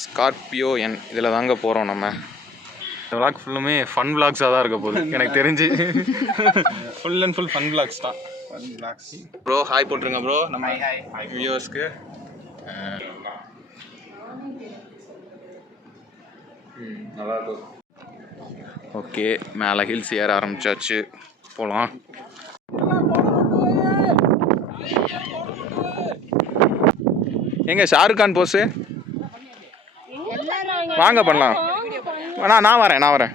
Scorpio என் இதில் தாங்க போகிறோம் நம்ம. இந்த விளாக் ஃபுல்லுமே ஃபன் விளாக்ஸாக தான் இருக்க போகுது எனக்கு தெரிஞ்சு. Full and full fun vlogs தான். ப்ரோ ஹாய் போட்டுருங்க ப்ரோ நம்ம வியூவர்ஸ்க்கு. நல்லா இருக்கும். ஓகே, மேலே ஹில்ஸ் ஏற ஆரம்பிச்சாச்சு, போகலாம். எங்க ஷாருக் கான் போஸு வாங்க பண்ணலாம். நான் வரேன்.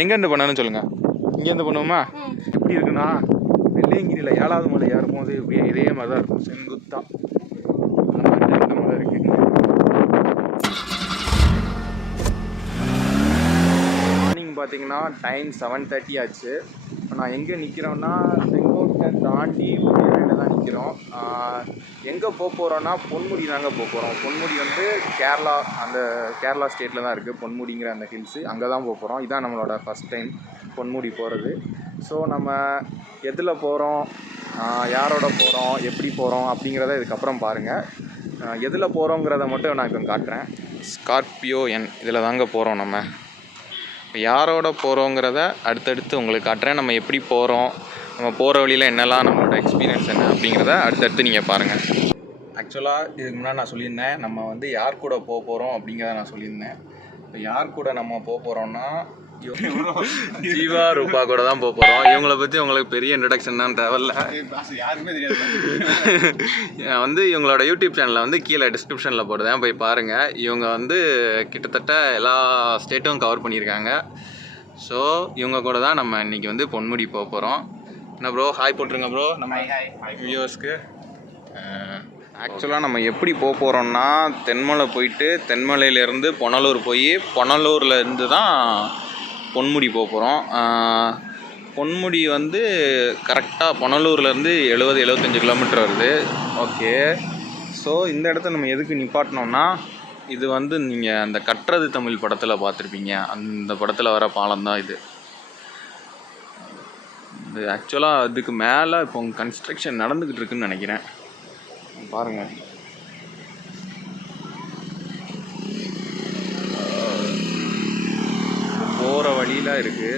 எங்கேருந்து பண்ணணும்னு சொல்லுங்கள். இங்கேருந்து பண்ணுவோமா? எப்படி இருக்குண்ணா, வெள்ளையங்கிரியில் 7வது மலை ஏறும்போது இப்படி இதே மாதிரி தான் இருக்கும், செங்குத்தா இந்த மலை இருக்குது. மார்னிங் பார்த்தீங்கன்னா டைம் 7:30 ஆச்சு. இப்போ நான் எங்கே நிற்கிறோன்னா செங்கோட்டை தாண்டி புளியரையில் தான் நிற்கிறோம். எங்கே போகிறோன்னா பொன்முடி தாங்க போகிறோம். பொன்முடி வந்து கேரளா ஸ்டேட்டில் தான் இருக்குது. பொன்முடிங்கிற அந்த ஹில்ஸு, அங்கே தான் போகிறோம். இதுதான் நம்மளோட ஃபஸ்ட் டைம் பொன்முடி போகிறது. ஸோ நம்ம எதில் போகிறோம், யாரோட போகிறோம், எப்படி போகிறோம் அப்படிங்கிறத இதுக்கப்புறம் பாருங்கள். எதில் போகிறோங்கிறத மட்டும் நான் இப்போ காட்டுறேன். ஸ்கார்பியோ என் இதில் தாங்க போகிறோம். நம்ம யாரோட போகிறோங்கிறத அடுத்தடுத்து உங்களுக்கு காட்டுறேன். நம்ம எப்படி போகிறோம், நம்ம போகிற வழியில் என்னெல்லாம் நம்மளோட எக்ஸ்பீரியன்ஸ் என்ன அப்படிங்கிறத அடுத்தடுத்து நீங்கள் பாருங்கள். ஆக்சுவலாக இதுக்கு முன்னாடி நான் சொல்லியிருந்தேன், நம்ம வந்து யார் கூட போகிறோம் அப்படிங்கிறத நான் சொல்லியிருந்தேன். இப்போ யார் கூட நம்ம போகிறோன்னா ஜீவா ரூபா கூட தான் போகிறோம். இவங்களை பற்றி உங்களுக்கு பெரிய இன்ட்ரடக்ஷன் தான் தேவையில்ல, யாருக்குமே தெரியாது. வந்து இவங்களோட யூடியூப் சேனலில் வந்து கீழே டிஸ்கிரிப்ஷனில் போடுறேன், போய் பாருங்கள். இவங்க வந்து கிட்டத்தட்ட எல்லா ஸ்டேட்டும் கவர் பண்ணியிருக்காங்க. ஸோ இவங்க கூட தான் நம்ம இன்றைக்கி வந்து பொன்முடி போகிறோம். என்ன ப்ரோ ஹாய் போட்டுருங்க ப்ரோ நம்ம வியூவர்ஸ்க்கு. ஆக்சுவலாக நம்ம எப்படி போகிறோம்னா தென்மலை போயிட்டு தென்மலையிலேருந்து புனலூர் போய் புனலூர்லேருந்து தான் பொன்முடி போகிறோம். பொன்முடி வந்து கரெக்டாக புனலூர்லேருந்து 70-75 கிலோமீட்டர் வருது. ஓகே, ஸோ இந்த இடத்த நம்ம எதுக்கு நிப்பாட்டினோம்னா, இது வந்து நீங்கள் அந்த கற்றது தமிழ் படத்தில் பார்த்துருப்பீங்க, அந்த படத்தில் வர பாலம் தான் இது. இது ஆக்சுவலாக அதுக்கு மேலே இப்போ கன்ஸ்ட்ரக்ஷன் நடந்துக்கிட்டு இருக்குன்னு நினைக்கிறேன். பாருங்கள், போகிற வழியில் இருக்குது.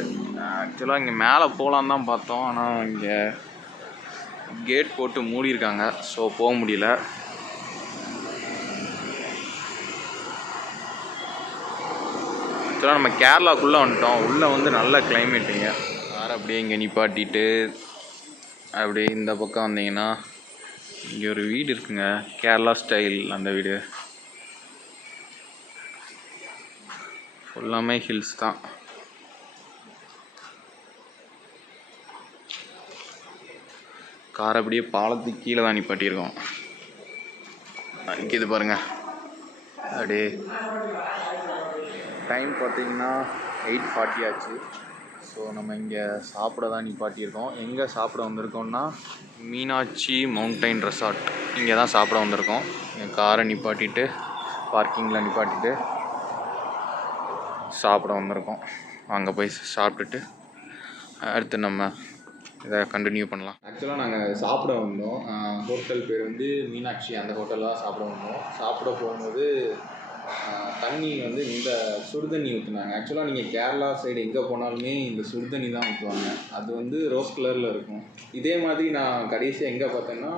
ஆக்சுவலாக இங்கே மேலே போகலான்னு தான் பார்த்தோம், ஆனால் இங்கே கேட் போட்டு மூடியிருக்காங்க, ஸோ போக முடியல. ஆக்சுவலாக நம்ம கேரளாக்குள்ளே வந்துட்டோம். உள்ளே வந்து நல்ல கிளைமேட்டுங்க. காரை அப்படியே இங்கே நிப்பாட்டிட்டு அப்படியே இந்த பக்கம் வந்தீங்கன்னா இங்கே ஒரு வீடு இருக்குங்க, கேரளா ஸ்டைல். அந்த வீடு ஃபுல்லாமே ஹில்ஸ் தான். காரை அப்படியே பாலத்துக்கு கீழே தான் நிப்பாட்டியிருக்கோம். இங்கே இது பாருங்கள். அப்படியே டைம் பார்த்தீங்கன்னா 8:40 ஆச்சு. ஸோ நம்ம இங்கே சாப்பிட தான் நிப்பாட்டியிருக்கோம். எங்கே சாப்பிட வந்திருக்கோம்னா மீனாட்சி மவுண்டைன் ரெசார்ட், இங்கே தான் சாப்பிட வந்திருக்கோம். என் காரை நிப்பாட்டிட்டு பார்க்கிங்கில் நிப்பாட்டிட்டு சாப்பிட வந்திருக்கோம். அங்கே போய் சாப்பிட்டுட்டு அடுத்து நம்ம இதை கண்டினியூ பண்ணலாம். ஆக்சுவலாக நாங்கள் சாப்பிட வந்தோம். ஹோட்டல் பேர் வந்து மீனாட்சி, அந்த ஹோட்டலில் தான் சாப்பிட வந்தோம். சாப்பிட போகும்போது தண்ணி வந்து இந்த சுடுதண்ணி ஊற்றுனாங்க. ஆக்சுவலாக நீங்கள் கேரளா சைடு எங்கே போனாலுமே இந்த சுடுதண்ணி தான் ஊற்றுவாங்க. அது வந்து ரோஸ் கலரில் இருக்கும். இதே மாதிரி நான் கடைசியாக எங்கே பார்த்தேன்னா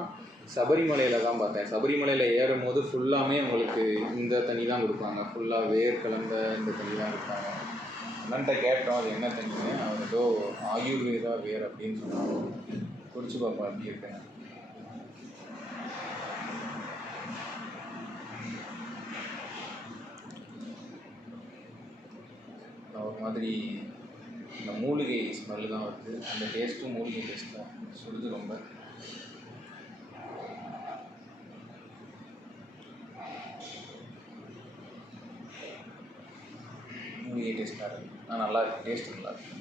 சபரிமலையில் தான் பார்த்தேன். சபரிமலையில் ஏறும் போது ஃபுல்லாமே உங்களுக்கு இந்த தண்ணி தான் கொடுப்பாங்க, ஃபுல்லாக வேர் கலந்த இந்த தண்ணி தான் கொடுப்பாங்க. அண்ணன்ட்ட கேட்டோம் அது என்ன தண்ணின்னு, அவர் ஏதோ ஆயுர்வேதா வேர் அப்படின்னு சொன்னாங்க. குடிச்சு பார்ப்போம் அப்படி இருக்கேன். ஒரு மாதிரி இந்த மூலிகை ஸ்மெல்லு தான் வருது. அந்த டேஸ்ட்டும் மூலிகை டேஸ்ட் தான், சுடுது ரொம்ப. மூலிகை டேஸ்ட்டாக இருக்குது, ஆனால் நல்லா இருக்குது, டேஸ்ட் நல்லா இருக்குது.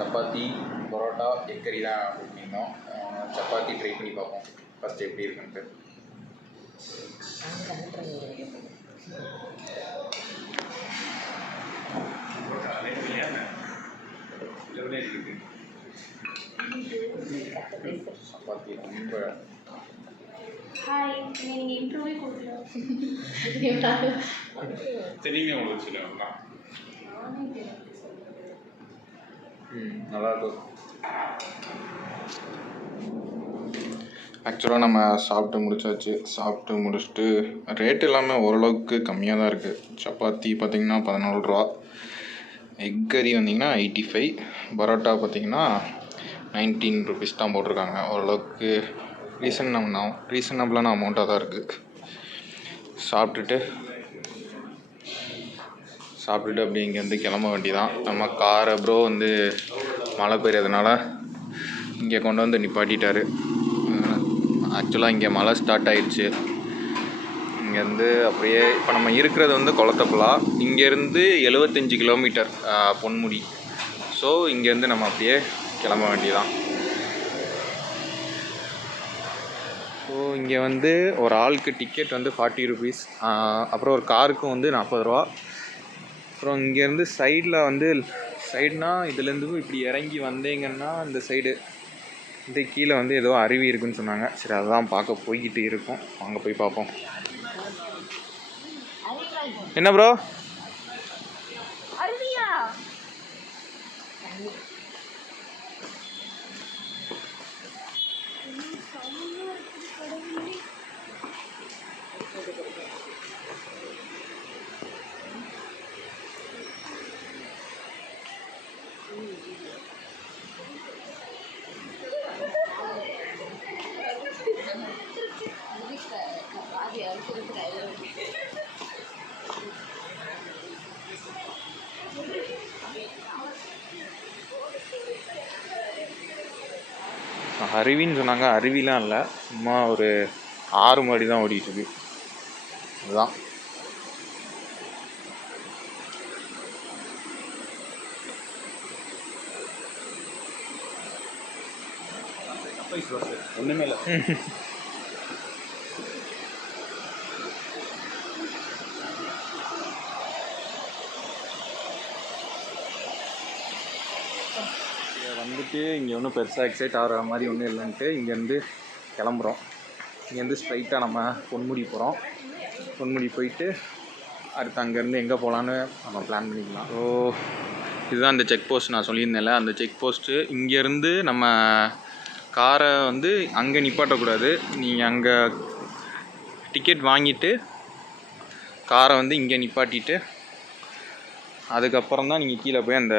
சப்பாத்தி, பரோட்டா, எக் கறி தான் பண்ணியிருந்தோம். சப்பாத்தி ட்ரை பண்ணி பார்ப்போம் ஃபஸ்ட்டு எப்படி இருக்குன்ட்டு. சப்பாத்தி ரொம்ப ஹாய், நீங்கள் இன்டர்வியூ கொடுக்கல. தெரியுங்க உங்களுக்கு சில நல்லா இருக்கும். ஆக்சுவலாக நம்ம சாப்பிட்டு முடிச்சாச்சு. சாப்பிட்டு முடிச்சுட்டு ரேட் எல்லாமே ஓரளவுக்கு கம்மியாக தான் இருக்குது. சப்பாத்தி பார்த்திங்கன்னா 14 ரூபா, எக் கறி வந்திங்கன்னா 85, பரோட்டா பார்த்திங்கன்னா 19 ருபீஸ் தான் போட்டிருக்காங்க. ஓரளவுக்கு ரீசனபிளான அமௌண்ட்டாக தான் இருக்குது. சாப்பிட்டுட்டு அப்படியே இங்கேருந்து கிளம்ப வேண்டியதான். நம்ம காரை ப்ரோ வந்து மழை பெய்யறதுனால இங்கே கொண்டு வந்து நிப்பாட்டிட்டார். ஆக்சுவலாக இங்கே மழை ஸ்டார்ட் ஆயிடுச்சு. இங்கேருந்து அப்படியே இப்போ நம்ம இருக்கிறது வந்து கொளத்தப்புலா. இங்கேருந்து 75 கிலோமீட்டர் பொன்முடி. ஸோ இங்கேருந்து நம்ம அப்படியே கிளம்ப வேண்டியதான். ஸோ இங்கே வந்து ஒரு ஆளுக்கு டிக்கெட் வந்து 40 ருபீஸ், அப்புறம் ஒரு காருக்கும் வந்து 40 ரூபா. அப்புறம் இங்கேருந்து சைடுனா இதுலேருந்து இப்படி இறங்கி வந்தீங்கன்னா இந்த சைடு இந்த கீழே வந்து ஏதோ அருவி இருக்குன்னு சொன்னாங்க. சரி, அதுதான் பார்க்க போய்கிட்டு இருக்கோம். அங்கே போய் பார்ப்போம். என்ன ப்ரோ? அருவின்னு சொன்னாங்க. அருவிலாம் இல்லை, சும்மா ஒரு ஆறு மாதிரி தான் ஓடிட்டுருக்கு. அதுதான் ஒன்றுமே இல்லை. வந்துட்டு இங்கே ஒன்றும் பெருசாக எக்ஸைட் ஆகிற மாதிரி ஒன்றும் இல்லைன்ட்டு இங்கேருந்து கிளம்புறோம். இங்கேருந்து ஸ்ட்ரைட்டாக நம்ம பொன்முடி போகிறோம். பொன்முடி போயிட்டு அடுத்து அங்கேருந்து எங்கே போகலான்னு நம்ம பிளான் பண்ணிக்கலாம். ஸோ இதுதான் அந்த செக் போஸ்ட் நான் சொல்லியிருந்தேன்ல, அந்த செக் போஸ்ட்டு. இங்கேருந்து நம்ம காரை வந்து அங்கே நிப்பாட்டக்கூடாது. நீங்கள் அங்கே டிக்கெட் வாங்கிட்டு காரை வந்து இங்கே நிப்பாட்டிட்டு அதுக்கப்புறம் தான் நீங்கள் கீழே போய் அந்த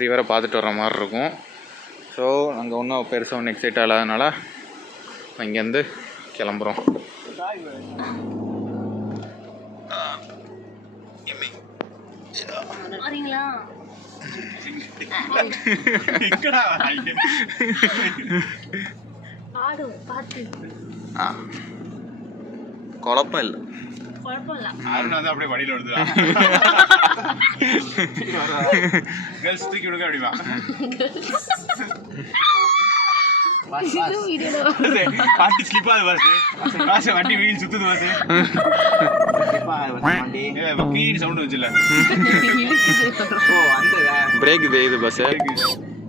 ரிவரை பார்த்துட்டு வர மாதிரி இருக்கும். ஸோ அங்கே ஒன்றும் பெருசாக ஒன்றும் எக்ஸைட் ஆகாதனால இங்கேருந்து கிளம்புறோம். குழப்பம் இல்லை. அப்படியே வழியில் வருது. கேர்ள்ஸ் தூக்கி விடுங்க அப்படிமா. பாட்டி ஸ்லிப்பா அது வண்டி வீல் சுத்துது கீழ் சவுண்ட் வச்சுல பிரேக் இது பஸ்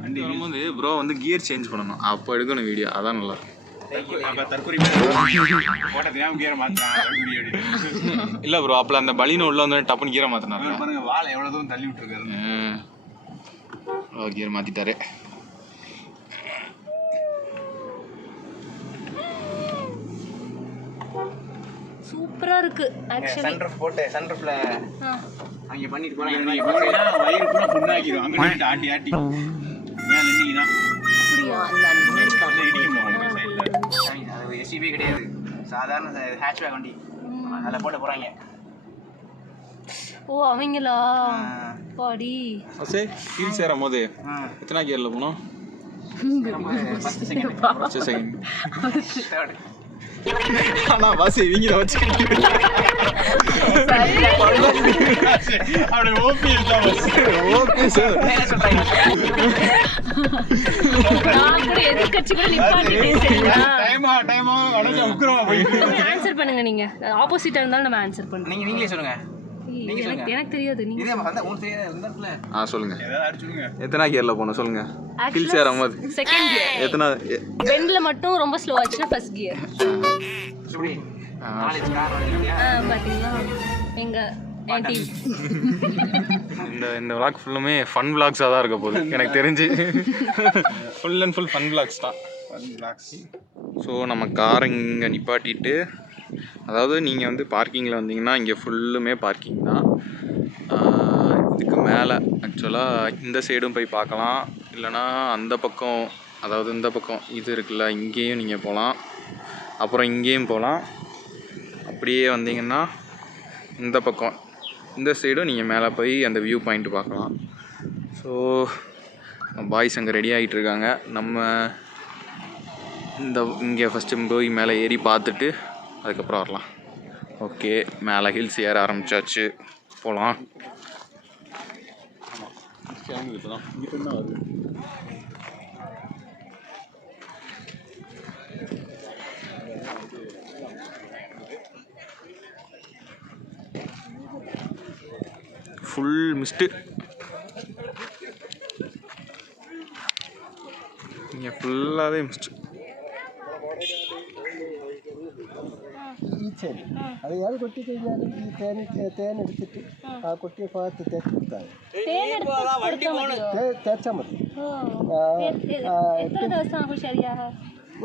வண்டி வரும்போது ப்ரோ வந்து கியர் சேஞ்ச் பண்ணணும். அப்போ எடுக்கணும் வீடியோ, அதான் நல்லா இருக்கும். இல்ல ப்ரோ, அப்பல அந்த பலின உள்ள வந்து டப்புன்னு கீரை மாத்தினாரு பாருங்க. வாழை எவ்வளவு தூரம் தள்ளி விட்டுருக்காரு. கீரை மாத்திட்டாரு. சூப்பரா இருக்கு. ஆக்சுவலி சன்ரூஃப் போட்டு சன்ரூஃப்ல அங்க பண்ணிட்டு போறாங்க. வயிறு கூட புண்ணாக்கிரும். அங்க நின்னு ஆட்டி ஆட்டி மேல நின்னீங்கன்னா அப்படியே அந்த முன்னாடி கார்ல இடிக்குமா சைடுல. அது எஸ்யூவி கிடையாது, சாதாரண ஹேட்ச்பேக் வண்டி. அதல போட்டு போறாங்க. ஓ அவங்களா பாடி அசே கீழ சேரும்போது எத்தனை கியர்ல போனோம்? First second third. ஆனா பஸ் இவங்கள வச்சு அப்படி ஓபி இல்ல பஸ் ஓபி சார். நான் கூட எதிர்க்கட்சி கூட நிப்பாட்டிட்டேன். சரியா டைம் அடஞ்ச உக்குறமா போய் ஆன்சர் பண்ணுங்க. நீங்க ஆப்போசிட்டா இருந்தாலும் நம்ம ஆன்சர் பண்ணுவோம். நீங்களே சொல்லுங்க. எனக்கு தெரியாது. நீங்க இதே வந்த ஊர் சைடு இருந்தாப்ல. சொல்லுங்க. ஏதாவது அடிச்சுடுங்க. எத்தனை கியர்ல போணும் சொல்லுங்க. ஹில்ஸ் ஏறும்போது செகண்ட் கியர். எத்தனை பெண்ட்ல மட்டும் ரொம்ப ஸ்லோ ஆச்சுன்னா ஃபர்ஸ்ட் கியர். சுடி. நாளைக்கு கார் ஓட்டியா? பாத்தீங்களா எங்க ஆன்ட்டி. இந்த vlog ஃபுல்லுமே ஃபன் vlogsா தான் இருக்க போகுது எனக்கு தெரிஞ்சு. Full and full fun vlogs தான். ஸோ நம்ம காரை இங்கே நிப்பாட்டிட்டு, அதாவது நீங்கள் வந்து பார்க்கிங்கில் வந்தீங்கன்னா இங்கே ஃபுல்லுமே பார்க்கிங் தான். இதுக்கு மேலே ஆக்சுவலாக இந்த சைடும் போய் பார்க்கலாம், இல்லைனா அந்த பக்கம், அதாவது இந்த பக்கம் இது இருக்குல்ல, இங்கேயும் நீங்கள் போகலாம், அப்புறம் இங்கேயும் போகலாம். அப்படியே வந்தீங்கன்னா இந்த பக்கம் இந்த சைடும் நீங்கள் மேலே போய் அந்த வியூ பாயிண்ட் பார்க்கலாம். ஸோ பாய்ஸ் அங்கே ரெடி ஆகிட்டு இருக்காங்க. நம்ம இங்கே ஃபஸ்ட்டு போய் மேலே ஏறி பார்த்துட்டு அதுக்கப்புறம் வரலாம். ஓகே, மேலே ஹில்ஸ் ஏற ஆரம்பிச்சாச்சு, போகலாம். ஃபுல் மிஸ்ட்டு, இங்கே ஃபுல்லாகவே மிஸ்ட்டு. ഈച്ചേരി അത് ഞാൻ കൊട്ടി കഴിഞ്ഞാൽ ഈ തേനെടുത്തിട്ട് ആ കൊട്ടിയ ഭാഗത്ത് തേച്ച് കൊടുത്താൽ തേച്ചാൽ മതി.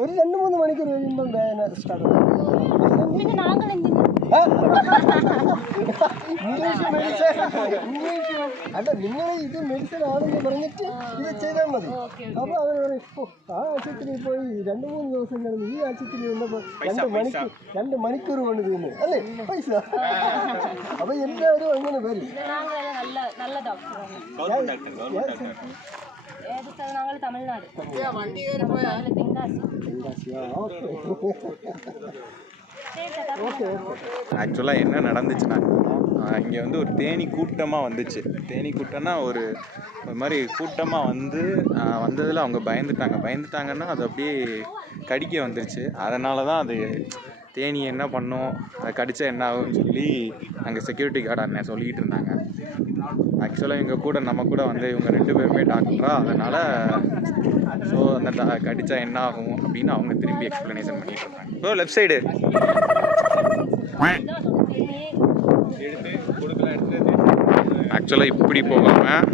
ഒരു 2-3 മണിക്കൂർ കഴിയുമ്പോൾ വേദന സ്റ്റാർട്ട് ഇംഗ്ലീഷ് മെഡിസിൻ അല്ല, നിങ്ങൾ ഇത് മെഡിസിൻ ആണെന്ന് പറഞ്ഞിട്ട് ഇത് ചെയ്താൽ മതി. അപ്പോൾ അവർ പറയും ആ ആശുപത്രിയിൽ പോയി 2-3 ദിവസം കഴിഞ്ഞ് ഈ ആശുപത്രിയിൽ വന്നപ്പോൾ 2 മണിക്കൂർ കൊണ്ട് തീർന്നു അല്ലേ പൈസ. അപ്പൊ എല്ലാവരും അങ്ങനെ വരും. தமிழ்நாடு ஆக்சுவலாக என்ன நடந்துச்சுன்னா, இங்கே வந்து ஒரு தேனி கூட்டமாக வந்துச்சு. தேனி கூட்டம்னா ஒரு மாதிரி கூட்டமாக வந்ததில் அவங்க பயந்துட்டாங்கன்னா அது அப்படியே கடிக்க வந்துருச்சு. அதனால தான் அது தேனி என்ன பண்ணும், அதை கடித்தா என்ன ஆகும்னு சொல்லி அங்கே செக்யூரிட்டி கார்டு அண்ணன் சொல்லிக்கிட்டு இருந்தாங்க. ஆக்சுவலாக இவங்க கூட நம்ம கூட வந்து இவங்க 2 பேருமே டாக்டரா, அதனால் ஸோ அந்த கடித்தா என்ன ஆகும் அப்படின்னு அவங்க திரும்பி எக்ஸ்ப்ளனேஷன் பண்ணிட்டு இருந்தாங்க. ஸோ லெஃப்ட் சைடு ஆக்சுவலாக இப்படி போகாமல்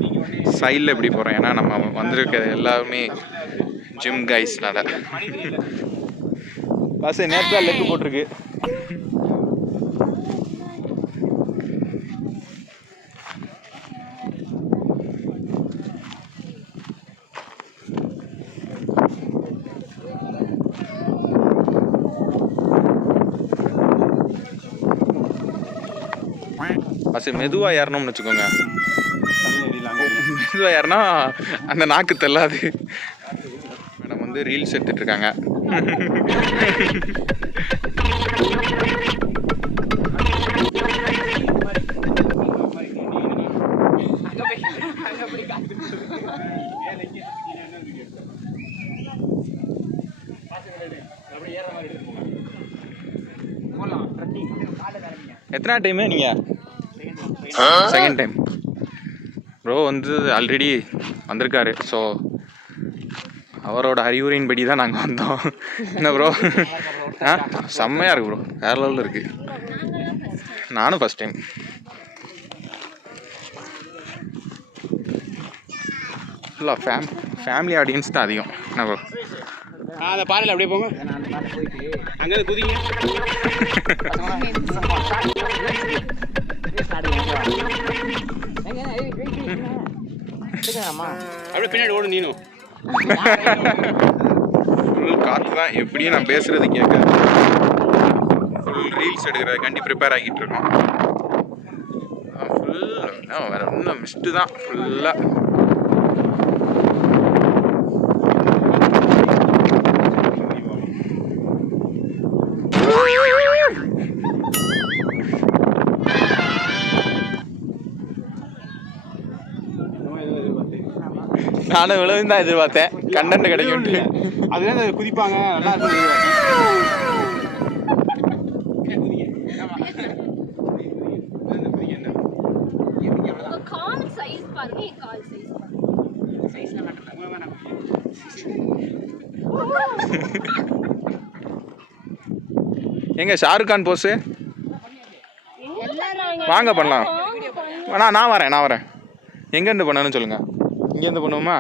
சைடில் இப்படி போகிறோம். ஏன்னா நம்ம வந்திருக்க எல்லாருமே ஜிம் கைஸ்னால. பஸ் நேரத்தில் லெஃப்ட் போட்டிருக்கு. பஸ் மெதுவாக ஏறணும்னு வச்சுக்கோங்க. மெதுவாக ஏறினா அந்த நாக்கு தெல்லாது. மேடம் வந்து ரீல்ஸ் எடுத்துட்டு இருக்காங்க. எத்தனை டைமு நீங்கள்? Second time. ப்ரோ வந்து ஆல்ரெடி வந்திருக்காரு. ஸோ அவரோட அறிவுரையின்படி தான் நாங்கள் வந்தோம். என்ன ப்ரோ? செம்மையாக இருக்குது ப்ரோ, வேறு லெவலில் இருக்குது. நானும் ஃபஸ்ட் டைம். ஃபுல்லாக ஃபேமிலி ஆடியன்ஸ் தான் அதிகம். என்ன ப்ரோ? அந்த பாறையில் அப்படியே போங்க, அங்கே குதிங்க. அப்படியே பின்னாடி ஓடு நீனும். ஃபுல் காற்று தான், எப்படியும் நான் பேசுகிறது கேட்க. ஃபுல் ரீல்ஸ் எடுக்கிறதுக்காண்டி ப்ரிப்பேர் ஆகிட்டு இருக்கோம். ஃபுல் வேறு ஒன்றும் மிஸ்ட்டு தான் ஃபுல்லாக. நானும் விழுந்து தான் எதிர்பார்த்தேன், கண்டென்ட் கிடைக்கும். அதுதான் குதிப்பாங்க, நல்லா இருக்கும். எங்க ஷாருக் கான் போஸு வாங்க பண்ணலாம். நான் வரேன். எங்கேருந்து பண்ணணும்னு சொல்லுங்கள். இங்கேருந்து பண்ணுவோமா?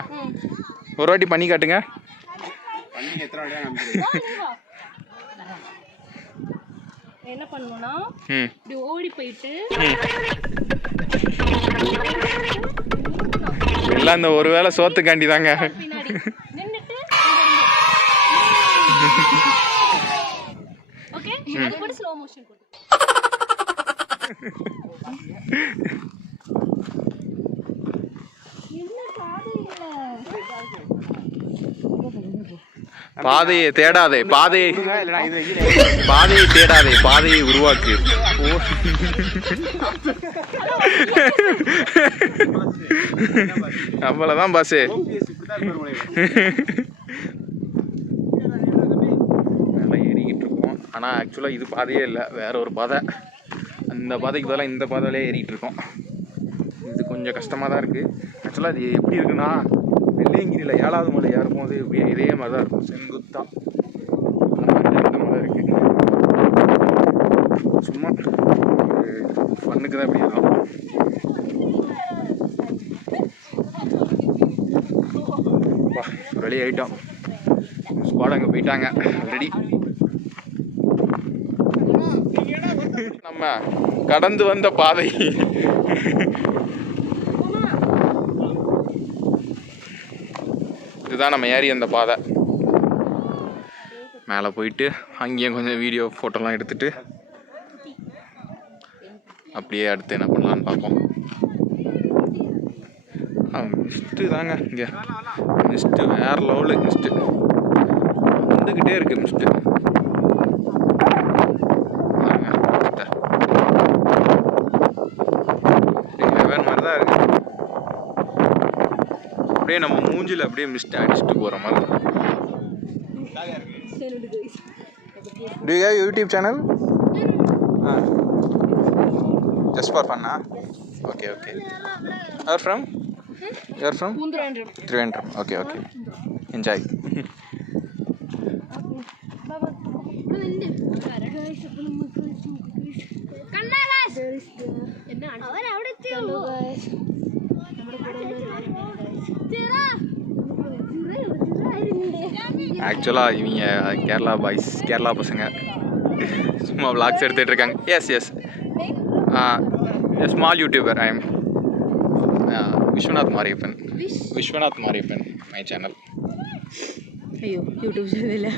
ஒரு வாட்டி பண்ணி காட்டுங்க. என்ன பண்ணுவோம்னா இப்படி ஓடி போயிட்டு எல்லாம் இந்த ஒரு வேளை சோத்துக்காண்டி தாங்க. பின்னாடி நின்னுட்டு ஓகே அது கூட ஸ்லோ மோஷன் போடு. பாதையை தேடாதே, பாதையை தேடாதே, பாதையை உருவாக்கு. அவ்வளோதான் பாஸு. நல்லா ஏறிக்கிட்டு இருக்கோம். ஆனால் ஆக்சுவலாக இது பாதையே இல்லை, வேற ஒரு பாதை. அந்த பாதைக்கு பதிலாக இந்த பாதையிலே ஏறிக்கிட்டு இருக்கோம். இது கொஞ்சம் கஷ்டமாக தான் இருக்குது. ஆக்சுவலாக இது எப்படி இருக்குன்னா, வெள்ளையங்கிரியில் 7வது மலை ஏறும்போது இப்படி இதே மாதிரி தான் இருக்கும், செங்குத்தாக இந்த மலை இருக்குது. சும்மா ஃபன்னுக்கு தான் இப்படி இருக்கும். ரெடி ஆகிட்டோம். ஸ்குவாட் அங்கே போயிட்டாங்க ரெடி. நம்ம கடந்து வந்த பாதை இதுதான். நம்ம ஏறி அந்த பாதை மேலே போயிட்டு அங்கேயும் கொஞ்சம் வீடியோ ஃபோட்டோலாம் எடுத்துகிட்டு அப்படியே அடுத்து என்ன பண்ணலான்னு பார்ப்போம். மிஸ்ட்டு தாங்க இங்கே. மிஸ்ட்டு வேறு லெவலு. மிஸ்ட்டு வந்துக்கிட்டே இருக்குது. மிஸ்ட்டு ஹெவன் மாதிரி தான் இருக்குது. அப்படியே நம்ம மூஞ்சில் அப்படியே மிஸ்ட் அடிச்சுட்டு போகிற மாதிரி. Do you have YouTube channel? Just for fun, huh? Okay. You're from? Trivandrum. Okay. Enjoy. ஆக்சுவலாக இவங்க கேரளா பாய்ஸ், கேரளா பசங்க சும்மா விளாக்ஸ் எடுத்துகிட்டு இருக்காங்க. Yes small YouTuber. I am Viswanath Mariappan my channel. ஐயோ YouTube channel.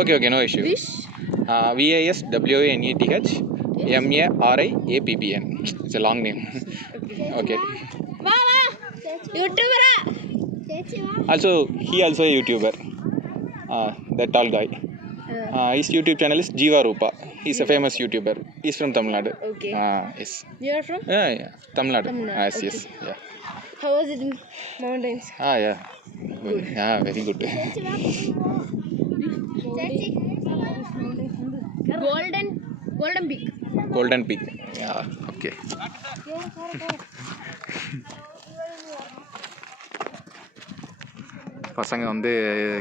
Okay no issue. VISWANETH It's a long name. Okay. வா யூடியூபரா. He also a YouTuber. That tall guy. His YouTube channel is Jiva Rupa. He's a famous YouTuber. He's from Tamil Nadu. Okay. Yes. You are from? Yeah. Tamil Nadu. Yes. Okay. Yes. Yeah. How was it in mountains? Yeah. Good. Yeah, very good. Golden Peak. Yeah. Okay. பசங்க வந்து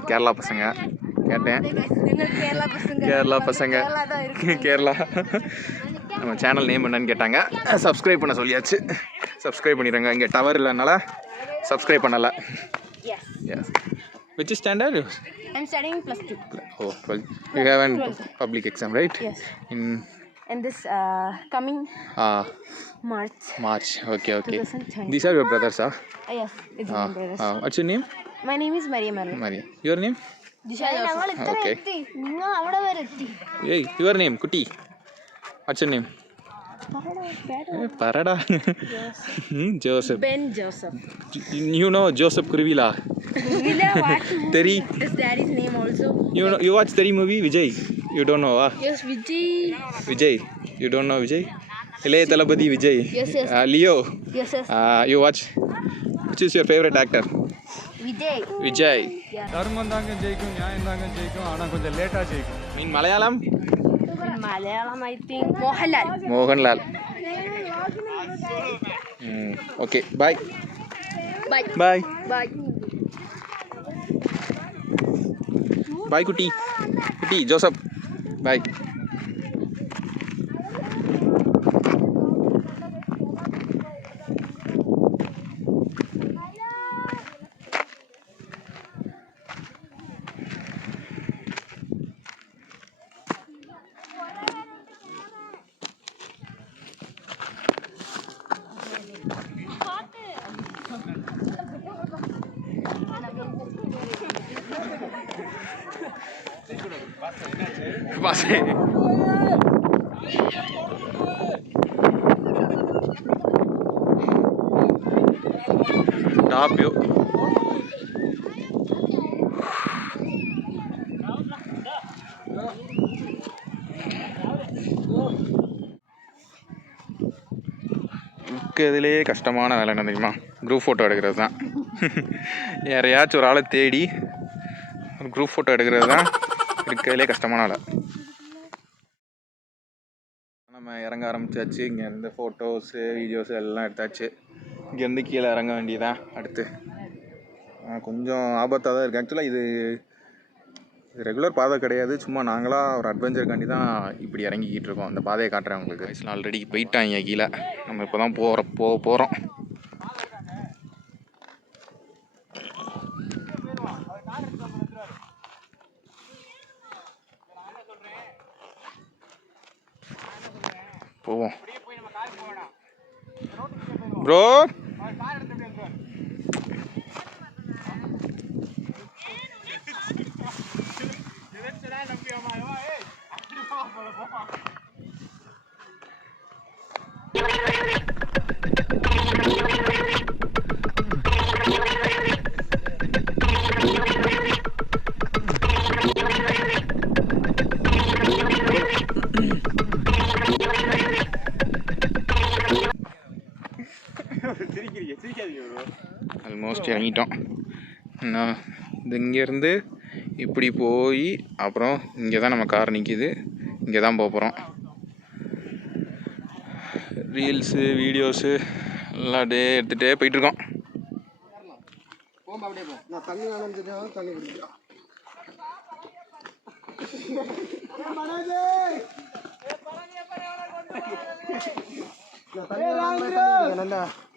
கேரளா பசங்க கேட்டேன். கேரளா பசங்க கேரளா. நம்ம channel name என்னன்னு கேட்டாங்க. Subscribe பண்ண சொல்லியாச்சு. சப்ஸ்கிரைப் பண்ணிடுங்க. இங்கே டவர் இல்லைனால சப்ஸ்கிரைப் பண்ணலை. Yes. Which standard? I'm studying +2. Oh, 12. You have a public exam, right? Yes. In this coming March. Okay. 2020. These are your brothers, huh? Yes, it's my brothers. What's your name? My name is Maria. Your name? Disha Joseph. Okay. Hey, your name, Kuti. What's your name? Parada. Joseph. Ben Joseph. You know Joseph Kurvila? Kurvila what? Teri. His daddy's name also. You watch Teri movie, Vijay? You don't know, ah? Yes, Vijay. You don't know Vijay? Ilaya Thalapathy Vijay. Yes. Leo. Yes. You watch? Which is your favorite actor? Vijay. தர்மம் தாங்க ஜெயிக்கும், நியாயம் தாங்க ஜெயிக்கும், ஆனால் கொஞ்சம் லேட்டாக ஜெயிக்கும். In Malayalam? Malayalam, I think Mohanlal. Okay, bye. Bye, Kuti. Joseph. Bye. பாசே. Top view. இருக்கிறதுலே கஷ்டமான வேலை என்ன தெரியுமா? குரூப் ஃபோட்டோ எடுக்கிறது தான். யாரையாச்சும் ஒரு ஆளை தேடி ஒரு குரூப் ஃபோட்டோ எடுக்கிறது தான் இருக்கிறதுலே கஷ்டமான வேலை. நம்ம இறங்க ஆரம்பிச்சாச்சு. இங்கேருந்து ஃபோட்டோஸு வீடியோஸு எல்லாம் எடுத்தாச்சு. இங்கேருந்து கீழே இறங்க வேண்டியதான் அடுத்து. கொஞ்சம் ஆபத்தாக தான் இருக்குது. ஆக்சுவலாக இது ரெகுலர் பாதை கிடையாது, சும்மா நாங்களாக ஒரு அட்வென்ச்சருக்காண்டி தான் இப்படி இறங்கிக்கிட்டு இருக்கோம். அந்த பாதையை காட்டுறேன் உங்களுக்கு. வயசில் ஆல்ரெடி போயிட்டாங்க கீழே, நம்ம இப்போ தான் போகிறோம். போவோம் ப்ரோ. ஆல்மோஸ்ட் இறங்கிட்டோம். நான் இது இங்கேருந்து இப்படி போய் அப்புறம் இங்கே தான் நம்ம கார் நிற்கிது. இங்கே தான் போக போகிறோம். ரீல்ஸு வீடியோஸு எல்லாம் அப்படியே எடுத்துகிட்டே போயிட்டுருக்கோம். நான் தண்ணி வேணும் தண்ணி குடிக்கலாம்.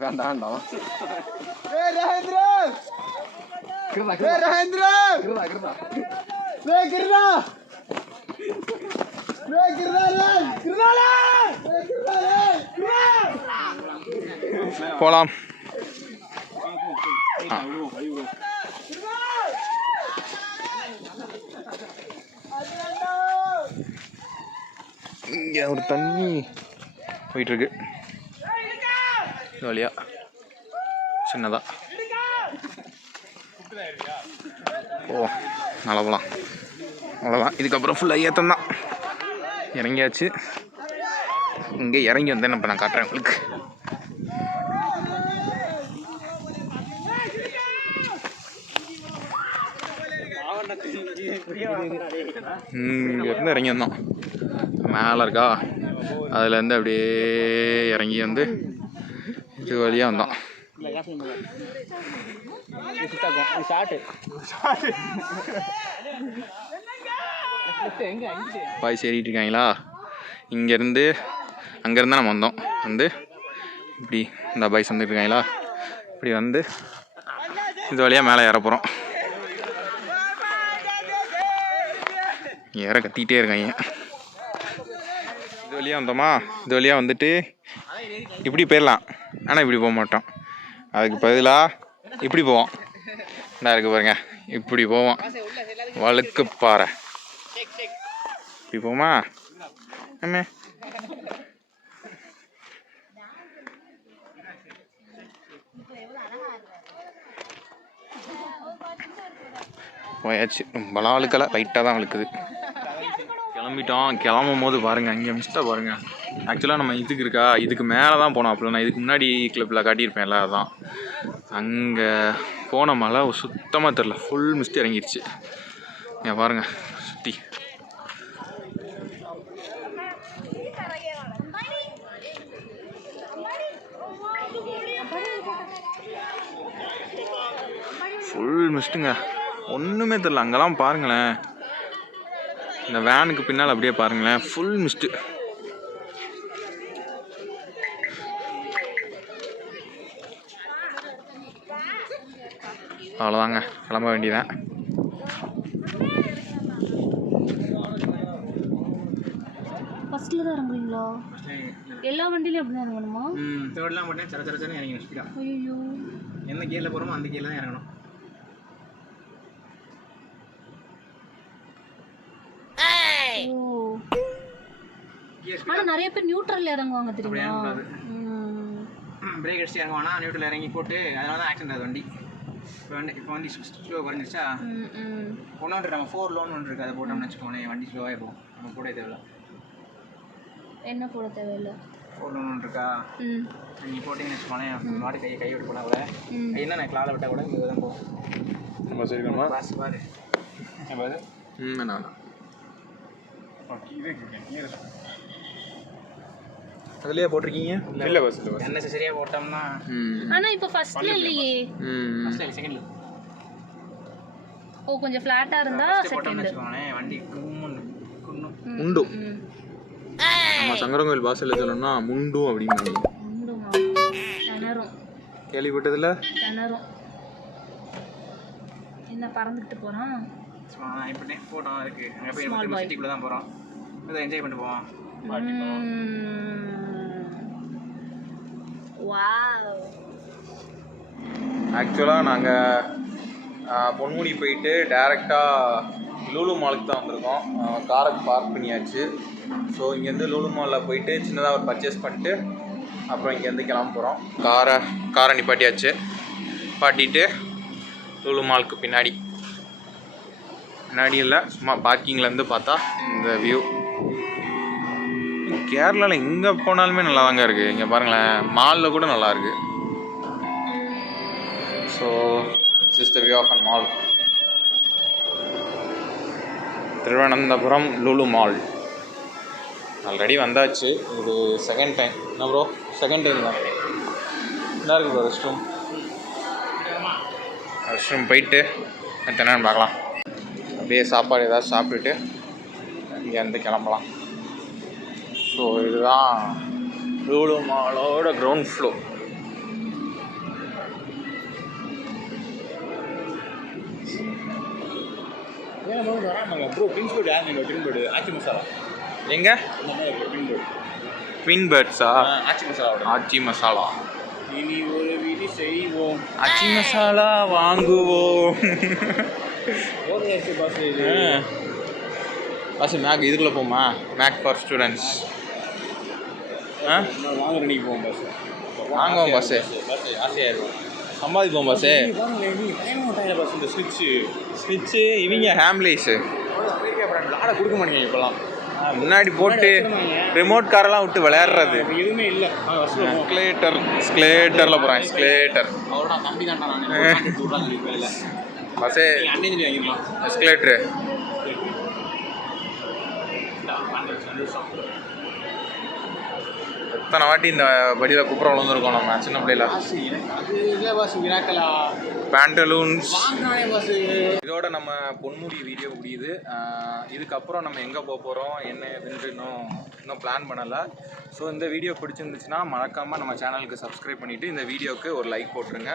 வேண்டாம். போகலாம். இங்கே ஒரு தண்ணி போயிட்டுருக்கு. இது வழியா சின்னதா நல்லா போகலாம். அவ்வளோதான். இதுக்கப்புறம் ஃபுல்லாக ஏற்றம் தான். இறங்கியாச்சு. இங்கே இறங்கி வந்தேன். இப்போ நான் காட்டுறேன் உங்களுக்கு. இங்கேருந்து இறங்கி வந்தோம். மேலே இருக்கா, அதுலேருந்து அப்படியே இறங்கி வந்து இது வழியாக வந்தோம். பாய்ஸ் ஏறிட்டு இருக்காங்களா? இங்கேருந்து அங்கேருந்து நம்ம வந்தோம். வந்து இப்படி இந்த பாய்ஸ் வந்துட்டு இருக்காங்களா, இப்படி வந்து இது வழியாக மேலே ஏற போகிறோம். ஏற கத்திக்கிட்டே இருக்காங்க. இது வழியாக வந்தோமா, இது வழியாக வந்துட்டு இப்படி போயிடலாம். ஆனால் இப்படி போக மாட்டோம். அதுக்கு பதிலாக இப்படி போவோம். என்ன இருக்குது பாருங்க, இப்படி போவோம். வழுக்கு பாறை இப்படி போமா அம்மே. போயாச்சு. ரொம்பலாம் வழுக்கலை, லைட்டாக தான் வழுக்குது. கிளம்பிட்டோம். கிளம்பும் போது பாருங்கள், இங்கே மிஸ்ட்டாக பாருங்கள். ஆக்சுவலாக நம்ம இதுக்கு இருக்கா, இதுக்கு மேலே தான் போனோம். அப்படி நான் இதுக்கு முன்னாடி கிளப்பில் காட்டியிருப்பேன்ல, அதான் அங்கே போன மழை சுத்தமாக தெரில. ஃபுல் மிஸ்ட் இறங்கிடுச்சு. இங்கே பாருங்கள் சுற்றி. ஃபுல் மிஸ்ட்டுங்க, ஒன்றுமே தெரில. அங்கெல்லாம் பாருங்களேன், இந்த வேனுக்கு பின்னால் அப்படியே பாருங்களேன், ஃபுல் மிஸ்ட்டு. அவ்வளோதாங்க, கிளம்ப வேண்டியதான். ஃபர்ஸ்ட்ல தான் இறங்குறீங்களா? எல்லா வண்டியிலும் அப்படி தான் இறங்கணுமா? தேர்ட்லாம் போட்டேன், சர இறங்கணும் ஸ்பீடா. ஐயோ, எந்த கியரில் போகிறோமோ அந்த கியரில் தான் இறங்கணும். ஓ ஆனால் நிறைய பேர் நியூட்ரல்ல இறங்குவாங்க தெரியுமா? பிரேக் அடிச்சு இறங்குவானா நியூட்ரல் இறங்கி போட்டு அதனால தான் ஆக்சிடென்ட் ஆகுது வண்டி. இப்போ வண்டி ஸ்லோ குறைஞ்சிருச்சா ஒன்று நம்ம 4 லோன் ஒன்று இருக்குது, அதை போட்டோம்னு வச்சுக்கோங்களேன் வண்டி ஸ்லோவாக இருக்கும். நம்ம கூட தேவையில்ல. என்ன கூட தேவையில்லை? 4 லோன் ஒன்று இருக்கா நீங்கள் போட்டிங்கன்னு வச்சுக்கோங்களேன் மாட்டு கை விட்டு போனால் கூட கைன்னா நான் கிளால விட்டால் கூட இங்கே தான் போகும். நம்ம சரிக்கணுமா? பாஸ் பாரு பாரு நான் அதுலயே போட்டிருக்கீங்க? இல்லை பஸ் இல்லை பஸ் என்ன சரியாக போட்டோம்னா ஆனால் இப்போ ஃபர்ஸ்ட்ல இல்லையே. ஃபஸ்ட்டில் இல்லை செகண்டில். ஓ கொஞ்சம் ஃப்ளாட்டாக இருந்தா போட்டோம்னு செகண்ட். வச்சுக்கோங்களேன் வண்டி முண்டு. நம்ம சங்கரங்கோயில் பாஷையில் சொல்லணும்னா முண்டு அப்படின்னு திணறும். கேள்விப்பட்டதில்ல? திணறும். என்ன பறந்துக்கிட்டு போகிறான்? இப்படி போட்டோம் இருக்குது. அங்கே போய் நம்ம சிட்டிக்குள்ளே தான் போகிறோம். அதை என்ஜாய் பண்ணிட்டு போவோம். ஆக்சுவலாக நாங்கள் பொன்முடி போயிட்டு டேரெக்டாக லூலு மாலுக்கு தான் வந்திருக்கோம். காரை பார்க் பண்ணியாச்சு. ஸோ இங்கேருந்து லூலு மாலில் போயிட்டு சின்னதாக ஒரு பர்ச்சேஸ் பண்ணிட்டு அப்புறம் இங்கேருந்து கிளம்ப போகிறோம். காரை நிப்பாட்டியாச்சு. நிப்பாட்டிட்டு லூலு மாலுக்கு பின்னாடி இல்லை சும்மா பார்க்கிங்லேருந்து பார்த்தா இந்த வியூ. கேரளாவில் எங்கே போனாலுமே நல்லா தாங்க இருக்குது. இங்கே பாருங்களேன் மாலில் கூட நல்லா இருக்குது. So this is the view of an mall. Thiruvananthapuram Lulu mall already வந்தாச்சு. இது செகண்ட் டைம். என்ன ப்ரோ? செகண்ட் டைம் தான். என்ன இருக்குது ப்ரோ ரெஸ்ட் ரூம் போயிட்டு என்னென்னு பார்க்கலாம். அப்படியே சாப்பாடு ஏதாவது சாப்பிட்டுட்டு இங்கேருந்து கிளம்பலாம். ஸோ இதுதான் லூலு மாலோட கிரவுண்ட் ஃப்ளோர். ப்ரோ பின்ஸ்போர்ட் யார் நீங்கள் பின்போர்டு ஆச்சி மசாலா எங்கே? பின்போர்டு ட்வின் பேர்ட்ஸா? ஆச்சி மசாலா. ஆச்சி மசாலா. இனி ஒரு வீடு செய்வோம். ஆச்சி மசாலா வாங்குவோம். பஸ் மேக் இதுக்குள்ளே போமா? Mac for students. வாங்க ரெடிக்கு போவோம் பஸ். வாங்குவோம் பஸ்ஸு. ஆசையாக இருக்கும். சம்பாதிப்போம் பஸ்ஸு. பஸ் இந்த ஸ்விட்சு இவங்க ஹேம்லேஸு அமெரிக்கா பிராண்ட் ஆடை கொடுக்க மாட்டேங்க இப்போலாம். முன்னாடி போட்டு ரிமோட் காரெல்லாம் விட்டு விளையாடுறது. எதுவுமே இல்லை. ஸ்கேட்டரில் போகிறேன். ஸ்கேட்டர் அவரோட தம்பி தான்டா நான் பஸ்ஸே அண்ணே சொல்லி வாங்கிக்கலாம். எஸ்கலேட்ரு எத்தனை வாட்டி இந்த படியில் குப்புற விழுந்துருக்கோம் நம்ம சின்ன பிள்ளைல. அது இல்லை பஸ் விராக்கலா பேண்டலூன்ஸ். வாங்கினானே பஸ். இதோட நம்ம பொன்முடி வீடியோ முடியுது. இதுக்கப்புறம் நம்ம எங்கே போக போகிறோம் என்ன ஏதுன்ட்டு இன்னும் பிளான் பண்ணலை. ஸோ இந்த வீடியோ பிடிச்சிருந்துச்சுன்னா மறக்காமல் நம்ம சேனலுக்கு சப்ஸ்கிரைப் பண்ணிவிட்டு இந்த வீடியோவுக்கு ஒரு லைக் போட்டுருங்க.